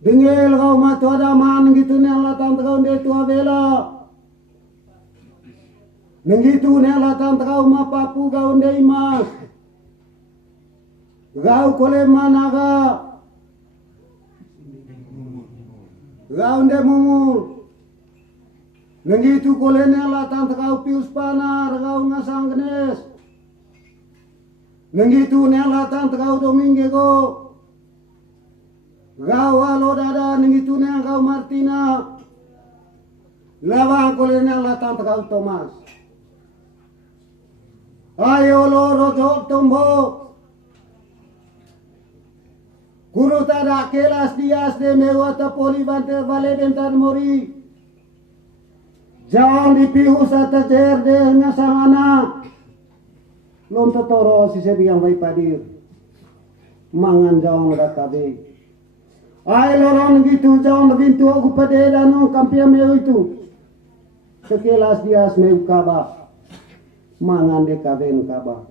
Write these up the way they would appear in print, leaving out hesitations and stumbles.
Dengel kau matu ada man gitu ni Allah kau de tua bela. Nengitu ni Allah kau ma papu kau de imas. Kau kole managa. Kau de mumul. Nengitu kole ni Allah kau pius panar kau ngasang genes. Nengitu ni Allah kau dominggo. Kau alo dada nengitu ni kau Martina. Lawang kole ni Allah kau Thomas. Ayo loro jok tombo. Guru tada kelas dias de mewata poli banter vale dentar mori. Jangan dipihu sata cer de ngasangana. Lonto toro si sebiang vai padir. Mangan jauh rakabe. Ayo lorong gitu jauh bintu aku pade danong kampia meu itu. Sekelas dias meu kaba. Mangan de kaben kaba.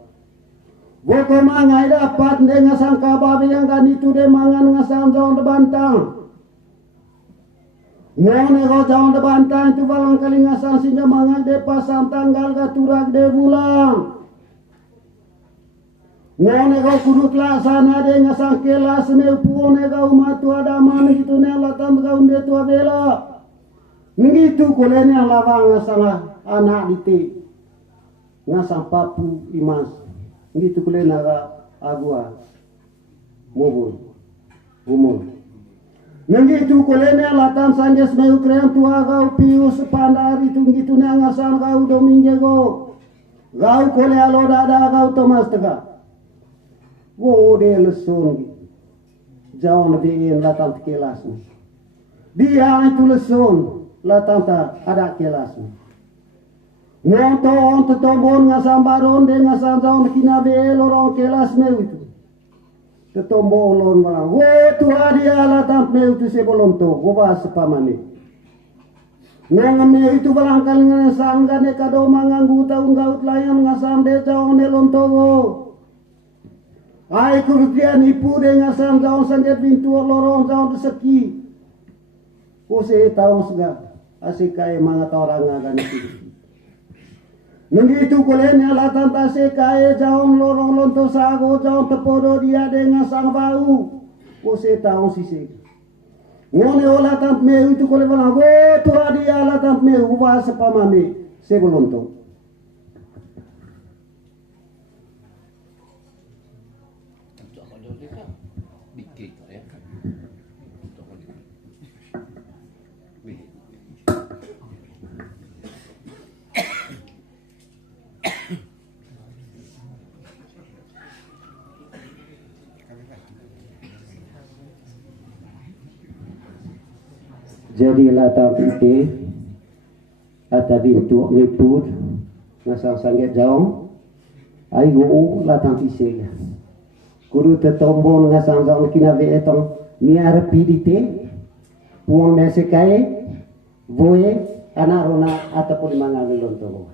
Boko mangai dapat de ngasang kaba yang kan itu de mangan ngasang jauh de bantang. Ngone ko jauh de bantang itu balang kali ngasang singa mangan de pasang tanggal katurak de bulang. Ngone ko kurut laksana de ngasang kelas me puone kau matu ada man itu ne latan kau de tua bela. Ngitu kolenya lawang ngasang anak dite. Ngasang papu imas gitu kule naga agua mobul umur ngitu kule ne latan sandes meu krem tua kau pius pandar itu gitu ne ngasang kau dominggo kau kule alo dada kau Thomas tega go de leson jauh lebih latan kelas dia itu leson latan ta ada kelas Ngonto onto tombon ngasam baron de ngasam zaun kinabe lorong kelas meu itu. Tetombo lon bala. Wo tu adia la tamp meu tu se bolonto. Go ba sepamane. Nang meu itu balangkal ngasam gane kado manganggu taung gaut layan ngasam de zaun de lonto wo. Ai kurutian ipu de ngasam zaun sanjet pintu lorong zaun seki. Ko se taung sega. Asikai mga orang ngagan itu. Ngitu kolenya latan tase kae jaong lorong lonto sago jaong tepodo dia dengan sang bau. O se taong sise. Ngone o latan meu itu kole bala go tu dia latan meu wa sepamane se bolonto. Jadi latang pite atau bintu ngiput ngasang sangat jauh ayo latang pisega kudu tetombon ngasang jauh kina ve etong niar pidite puang mesekai boye anak rona ataupun mangal lonto.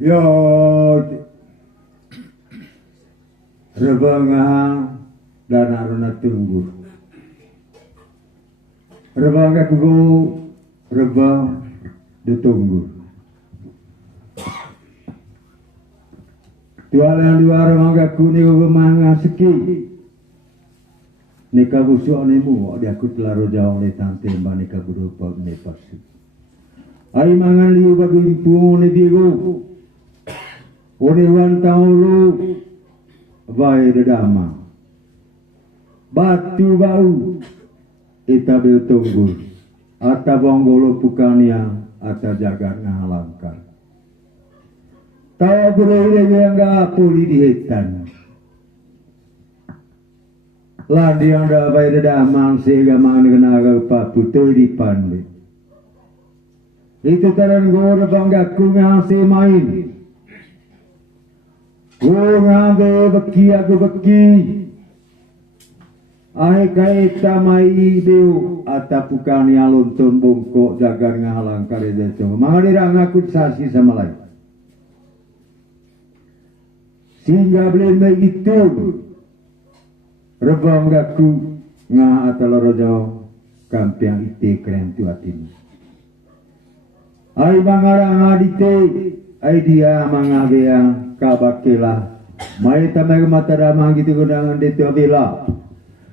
Yo rebanga dan aruna tunggu rebanga kugu rebang ditunggu tualan luar mangga kuni kugu manga seki nika busuk nemu dia aku telaro jauh le tante mbak nika berupa nepasi ai mangan liu bagi impung ne bigo Uriwan taulu vai dedama batu bau itabil tunggu ata bonggolo pukania ata jagat ngahalangkan tawa berele yang gak puli dihitan ladi yang dah vai dedama sehingga mangan kenaga paputoy di pandi itu taran gora bangga kumang si main Gua ngabe beki aku beki Ai kai tamai deu atapukani alunton bongko jagar ngahalang kare deto. Mangalira ngakut sasi sama lain. Sehingga beli begitu rebang gaku nga atalorojo kampiang ite keren tuatin. Ai mangarang adite ai dia mangabeang kabakela mai tamai mataramang gitu kundangan deto bela.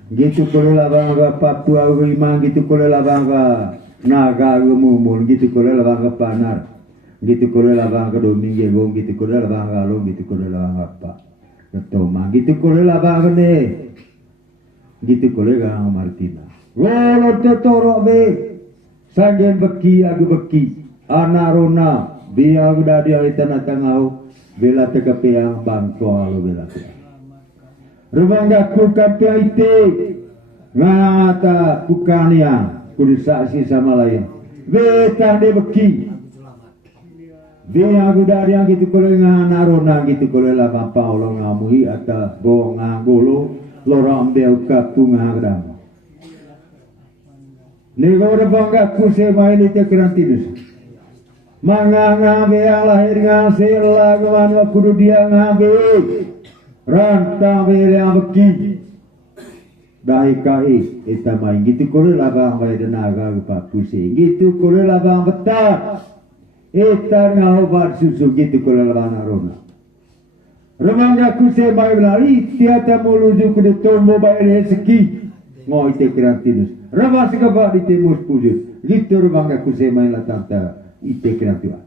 Gitu kolela bangga Papua Rimang, gitu kolela bangga Naga Rumumul, gitu kolela bangga Panar, gitu kolela bangga Dominggebong, gitu kolela bangga Long, gitu kolela bangga Pak Ketoma, gitu kolela bangga ne, gitu kolela bangga Martina. Wolo tetoro be, sangen beki agi beki, anarona biar udah dia tanah tangau, bela tekapeang bangko alo bela teka. Rumangga ku kapia ite ngata bukania kudisaksi sama lain betang de beki dia guda yang gitu kole nganarona gitu kole la papa ulo ngamui ata bo ngagolo lorong beu kapu ngagram nego de bangga ku se mai ni te krantinus manga ngabe lahir ngase lagu manu kudu dia ngabe ranta bere abki dai kai eta mai gitu kole labang bai denaga pa pusi gitu kole labang beta eta ngau bar susu gitu kole labang arona remangga kuse mai lari tiata muluju ku de tombo bai rezeki ngoi te kreatinus rabas ka ba di timur puju gitu remangga kuse mai la tanta ite kreativa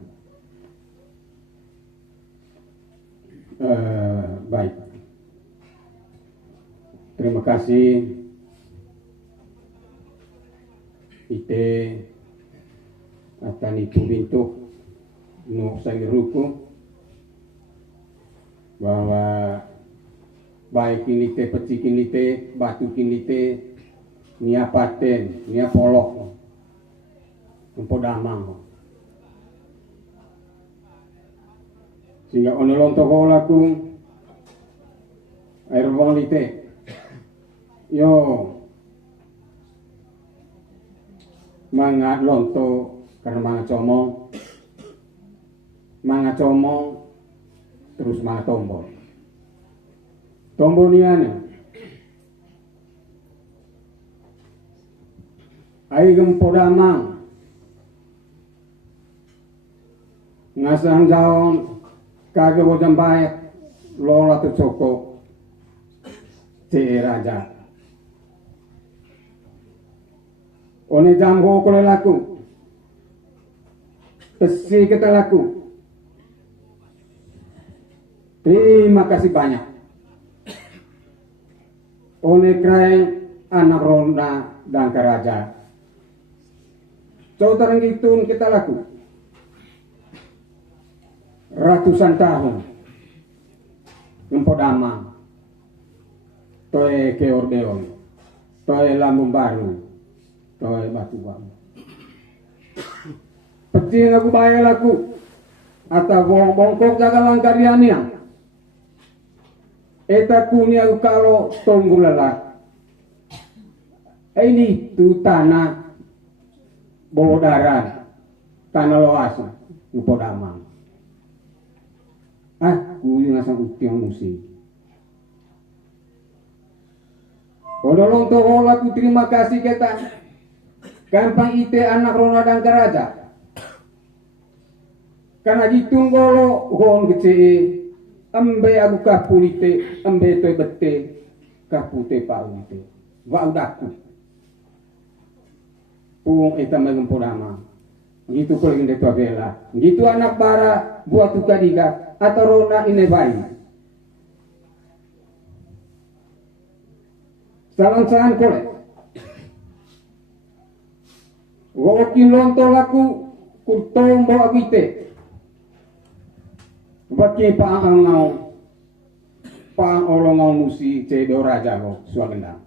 baik. Terima kasih ite akan itu bintuk nu sangiruku bahwa baik ini te peci kini te batu kini te nia paten nia polok empodamang sehingga onolong toko laku air wong lite yo manga lonto karena manga comong terus manga tombol niana ai gempodamang ngasang jaon kage bojang baik lola tu coko ce raja one jamgo kole laku besi kita laku. Terima kasih banyak one krai anak ronda dan keraja coba gitu kita laku ratusan tahun empodama toe keordeon toe lambung baru toe batu bang peti aku bayar laku atau bongkok jaga langkariannya eta kunia kalau tunggu lelak ini tu tanah bodaran tanah loas empodama aku yang asal utiang musik. Odolong toho laku terima kasih kita. Gampang ite anak rona dan keraja. Karena ditunggolo hon kece embe aku kapulite embe toy bete kapute paulite. Wa udaku. Pung eta megempodama. Gitu ko ingin detua bela. Gitu anak bara buat tukadiga atau rona ini bayi. Salam-salam kolek. Wokin lonto laku kurtong bawa kita. Baki paang ngau paang olong ngau musi cedo raja ko suagendang.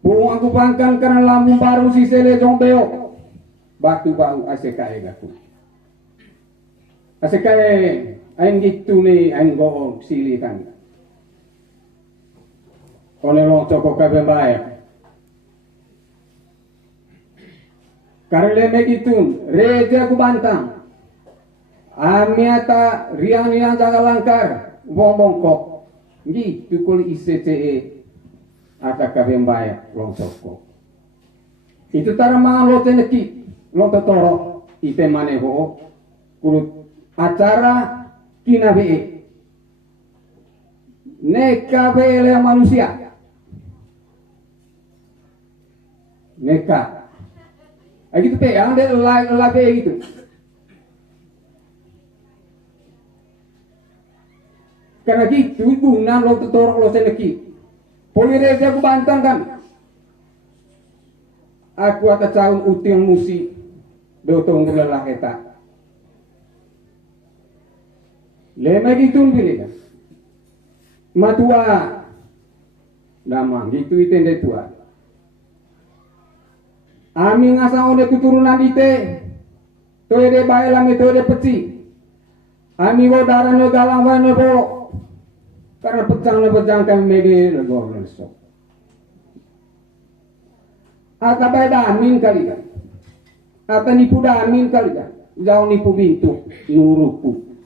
Buang aku bangkan karena lambung baru si sele jong beok. Batu bau asekae gaku. Asekae aing gitu nih aing go sili kan. Kone long coko kabeh bae. Karele megitun reja ku bantang. Amiata riang-riang jaga langkar wong bongkok. Gitu kuli ICCE ata kabeh bae long coko. Itu tara mangan lo teneki lo totoro ite maneho kulut acara kinabe. Neka bele manusia. Neka. Gitu pe, yang dia lagi gitu. Karena gitu, guna lo tutorok lo seneki. Polireza aku bantang kan. Aku akan caun uting musi. Dotong gelalah eta. Lema gitu pilih kan. Matua. Damang, gitu itende tua. Ami ngasang ode keturunan ite toy de bae lami toy de peci ami wo darane galang wae ne bolok karena pecang kami mege lego lesok aka bae damin kali kan ata nipu damin kali kan jauh nipu bintu nuruku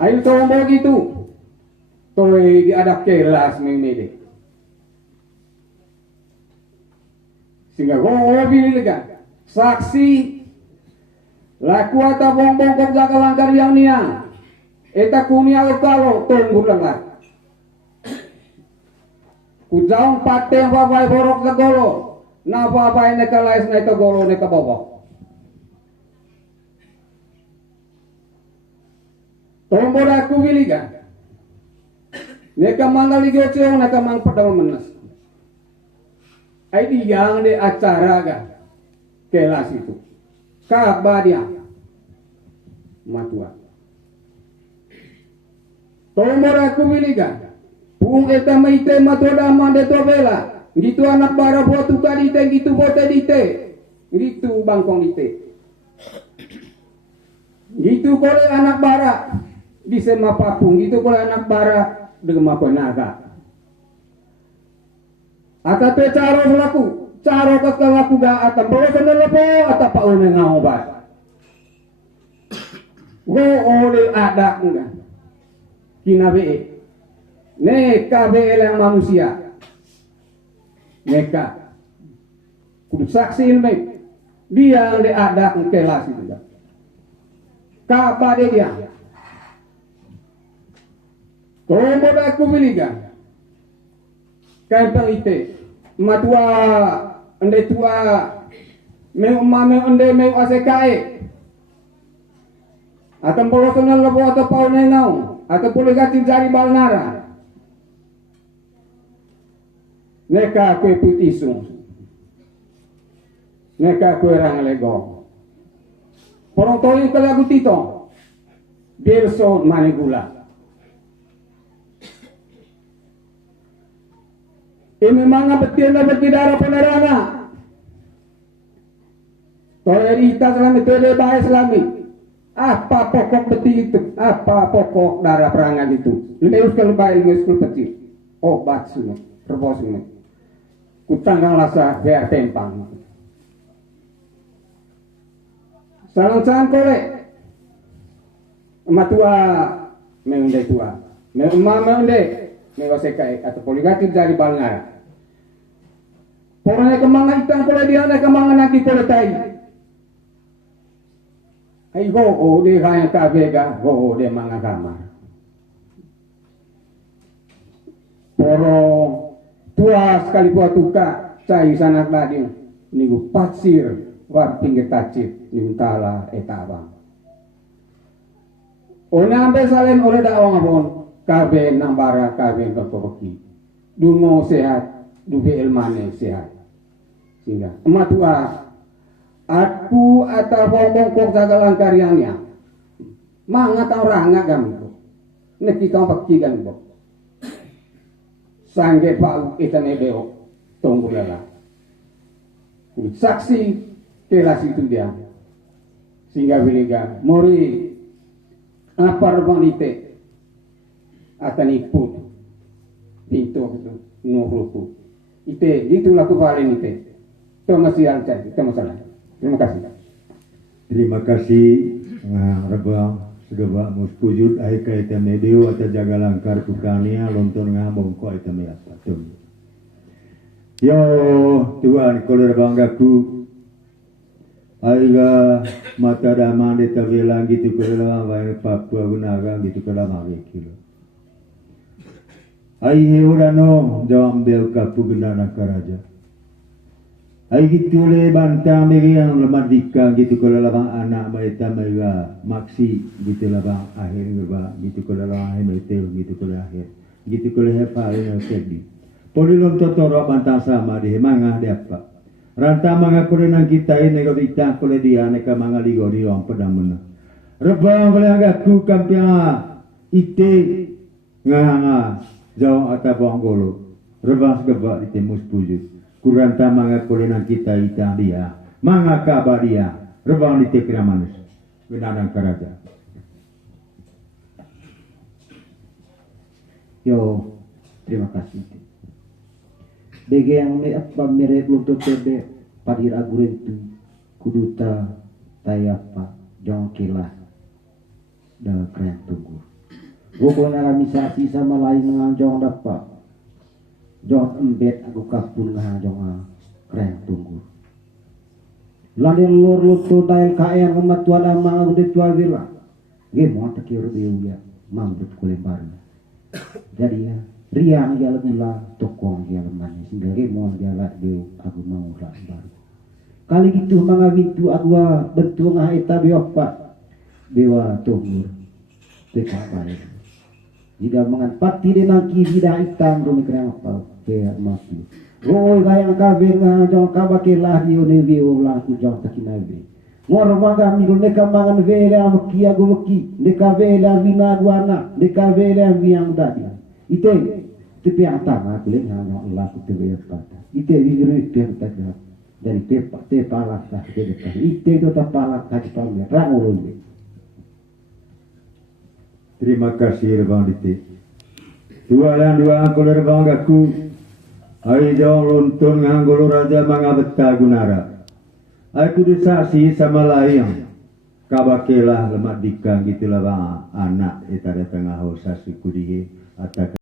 ayo tombo gitu toy diadak kelas mege sehingga gobi lega saksi laku ata bongbong kok jaga langkar yang niang eta kunia kalau tunggu lengar kujaung pate babai borok segolo na babai neka lais na ito golo neka bobok tombor aku biliga neka mangali goceng neka mang pedang menes Ini yang di acara kan kelas itu kabar dia matua tombor aku biliga pung eta maite matua dama de tobela gitu anak bara buat tukar dite gitu bote dite gitu bangkong dite gitu kole anak bara di sema papung gitu kole anak bara dengan penaga Ata te caro selaku, caro kakalaku ga atam boleh lepo ata pa une ngaobat. Go ole ada enggak. Kinabe. Neka yang manusia. Neka. Kudu saksi ilmu. Dia yang ada kelas itu. Kapa dia. Tomo aku biliga. Kampang ite matua ande tua meu mame ande meu asekae atam polosonan lebo atau paune nau atau poligati jari balnara neka kue putisu neka kue rangalego porong tolong kalagu tito berso manigula ini mga betil na berkidara penerana. Toerita selami, toere bae selami. Apa pokok betil itu? Apa pokok darah perangan itu? Leus kalau bae, leus kalau betil. Obat semua, terbos semua. Kutanggang lasa biar tempang. Salang-salang kole. Matua, meunde tua. Meunde. Mewasekai atau poligatif dari balnara. Porangnya kemangan ikan kole dia na kemangan lagi kole tai. Ai go de kaya kabega go de manga kamar. Poro tua sekali buat tuka cai sanak lading nigu pasir war pinggir tacit nigu tala etabang. Ona ambe salen oleh dakwang abon kabe nambara kabe kokoki. Dungo sehat, duwe ilmane sehat. Sehingga matua aku atau ngomong kok jagalan karyanya mangat orang ngagam itu neki kau pakki kan bo sangge pak itane beo tunggu lala saksi kelas itu dia sehingga biliga mori apa rebang ite atani put pintu itu nuhruku. Itulah kepalin ite. Pemasian saya, kita masalah. Terima kasih. Terima kasih Rebang segala muspujud ai kaita medio atau jaga langkar tukania lontong ngabong ko ita me apa tuh. Yo Tuhan koler banggaku aiga mata daman de tavelang gitu koler vai Papua gunaga gitu koler mave kilo. Ai heurano jam bel kapu gendana karaja. Ai gitu le banta meriang lemadika gitu kalau labang anak mereka mereka maksi gitu labang akhir mereka gitu kalau labang akhir mereka gitu kalau akhir gitu kalau hepa yang sedih. Polilon totoro banta sama deh mangah deh apa. Ranta mangah kurenan kita ini kalau kita kalau dia neka mangah ligo di orang pedang mana. Rebang boleh agak ku kampia ite nganga jauh atau bonggolo. Rebang segala ite muspujud. Kuranta manga kulinan kita ita dia manga kaba dia rebang di tekra manus benanang karaja. Yo, terima kasih. Bagi yang apa merek untuk tebe padir agurentu kuduta tayapa jongkilah dan keren tunggu. Bukan alamisasi sama lain dengan jong dapat. Jong embet aku kapun ngah jong keren tunggu. Lalu lor lutu dail kaen umat tua lama udah tua vila. Gemo tak kira dia ya mambut kulit baru. Jadi ya riang ya lemula tokong ya lemani sehingga gemo jalan dia aku mau lah baru. Kali gitu mga bintu aku bentuk ngah eta beopa bewa tunggu. Tekak baik. Jika menganpati dengan kibida hitam rumah kerang apa kayak mati. Roy gayang kabe nga jong kabake lah di unevio lah ku jong takinabe. Ngor maga migul neka mangan vele am kia go ki neka vele vina guana neka vele viang dadi. Ite tipe atama aku len nga Allah ku tebe pata. Ite viru ite taga dari te palak ta tebe ta. Ite to ta palak ka pamle rangulun. Terima kasih Rebang Diti. Dua aku Rebang gaku. Ai jauh lontong nganggolo raja manga beta gunara. Aku disasi sama layang. Kabakelah lemat dikang gitulah bang anak eta tengah hosas kudihe atau